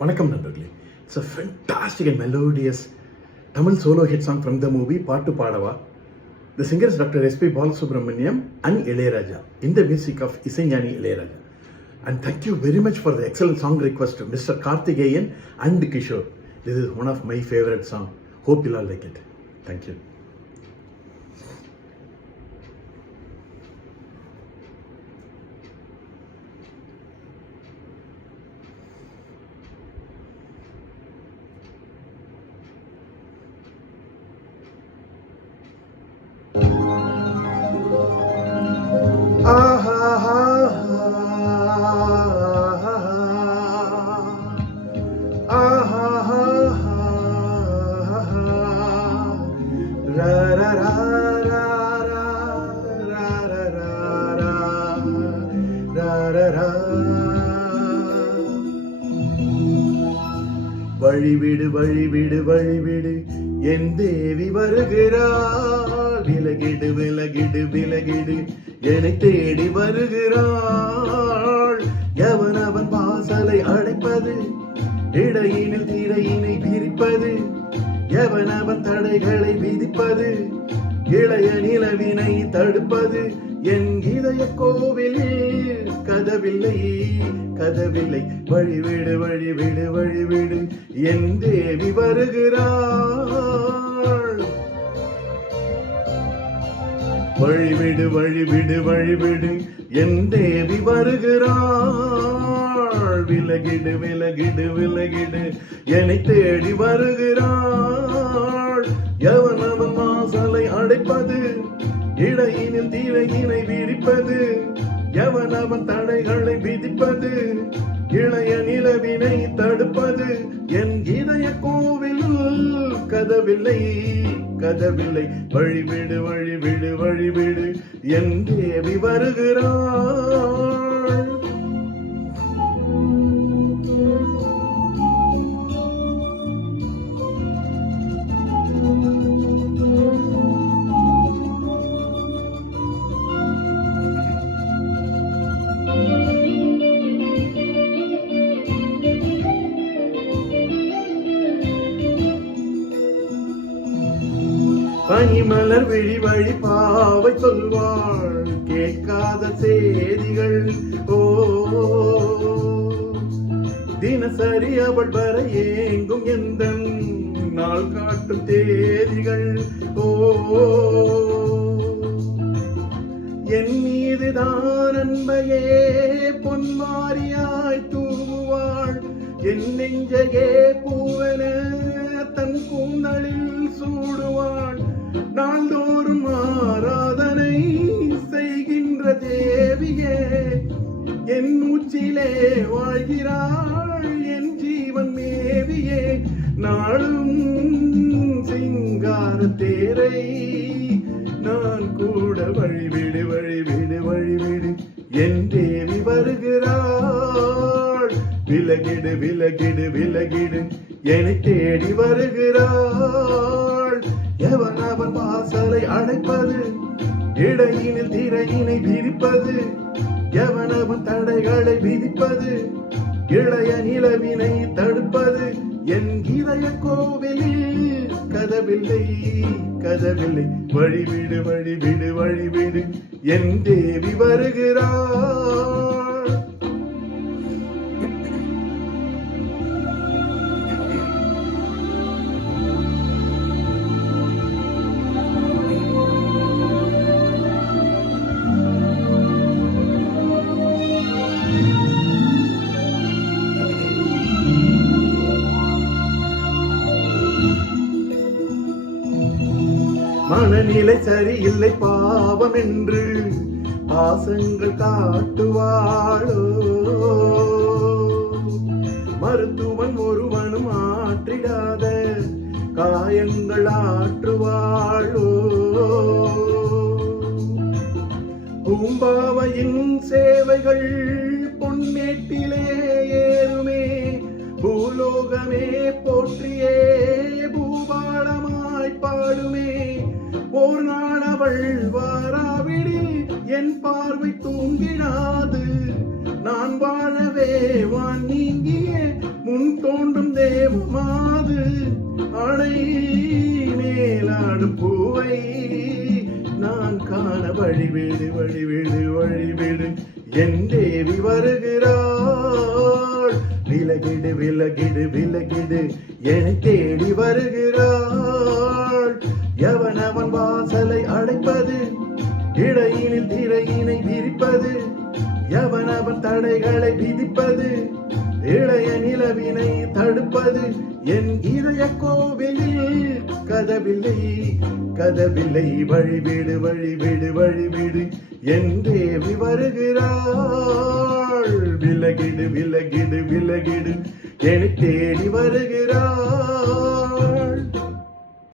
வணக்கம் நண்பர்களே. It's a fantastic and melodious Tamil solo hit song from the movie Paattu Paadava. The singers Dr. S.P. Balasubramaniam and Ilayaraja in the music of Isaignani Ilayaraja. And thank you very much for the excellent song request to Mr. Karthikeyan and Kishore. This is one of my favorite songs. Hope you'll all like it. Thank you. வழிவிடு வழிவிடு வழிவிடு என் தேவி வருகிறாள், விலகிடு விலகிடு விலகிடு என்னை தேடி வருகிறாள். எவன் அவன் வாசலை அடைப்பது, இடையினில் திரையினை பிரிப்பது, எவன் அவன் தடைகளை விதிப்பது, இளைய நிலவினை தடுப்பது, என் இதய கோவிலில் கதவில்லை கதவில்லை. வழிவிடு வழிவிடு வழிவிடு என் தேவி வருகிறாள். வழிவிடு வழிவிடு வழிவிடு என் தேவி வருகிறாள். விலகிடு விலகிடு விலகிடு என்னை தேடி வருகிறாள். எவன் அவன் வாசலை அடைப்பது, இடையினில் தீரையினை விரிப்பது, எவன் அவன் தடைகளை விதிப்பது, இளைய நிலவினை தடுப்பது, என் இதய கோவிலில் கதவில்லை கதவில்லை. வழிவிடு வழிவிடு வழிவிடு என் தேவி வருகிறாள். பனிமலர் விழி வழி பாவை சொல்வாள், கேட்காத செய்திகள். ஓ தினசரி அவள் வர ஏங்கும் எந்த நாள் காட்டும் தேதிகள். ஓ என் மீதுதான் அன்பையே பொன்மாரியாய் தூவாள், என் நெஞ்சையே பூவன தன் கூந்தலில் சூடுவாள். நாள்தோறும் ஆராதனை செய்கின்ற தேவியே, என் மூச்சிலே வாழ்கிறாள் என் ஜீவன் மேவியே. நாளும் சிங்கார தேரை நான் கூட வழிவிடு வழிவிடு வழிவிடு என் தேவி வருகிறாள். விலகிடு விலகிடு விலகிடு என்னை தேடி வருகிறாள். எவன் அவன் வாசலை அடைப்பது, இடையினில் திரையினை விரிப்பது, எவன் அவன் தடைகளை விதிப்பது, இளைய நிலவினை தடுப்பது, என் இதய கோவிலில் கதவில்லை கதவில்லை. வழிவிடு வழிவிடு வழிவிடு என் தேவி வருகிறாள். மனநிலை சரியில்லை பாவம் என்று பாசங்கள் காட்டுவாளோ, மருத்துவன் ஒருவனும் ஆற்றிடாத காயங்கள் ஆற்றுவாளோ. பூம்பாவையின் சேவைகள் பொன்னேட்டிலே ஏறுமே, பூலோகமே போற்றியே பூபாளமாய் பாடுமே. ஓர் நாள் அவள் வாராவிடில் என் பார்வை தூங்கினாது, நான் வாழவே வான் நீங்கிய முன் மாது அணை மேலாடும் பூவை நான் காண வழிவேடு வழிவேடு வழிவேடு என் தேவி வருகிறாள் விலகிடு விலகிடு விலகிடு என்னை தேடி வருகிறாள் எவனவன் வாசலை அடைப்பது இடையினில் திரையினை விரிப்பது எவனவன் தடைகளை விதிப்பது இளைய நிலவினை தடுப்பது என் இதய கோவிலில் கதவில்லை கதவில்லை வழிவிடு வழிவிடு வழிவிடு என் தேவி வருகிறாள் விலகிடு விலகிடு விலகிடு என்னை தேடி வருகிறாள்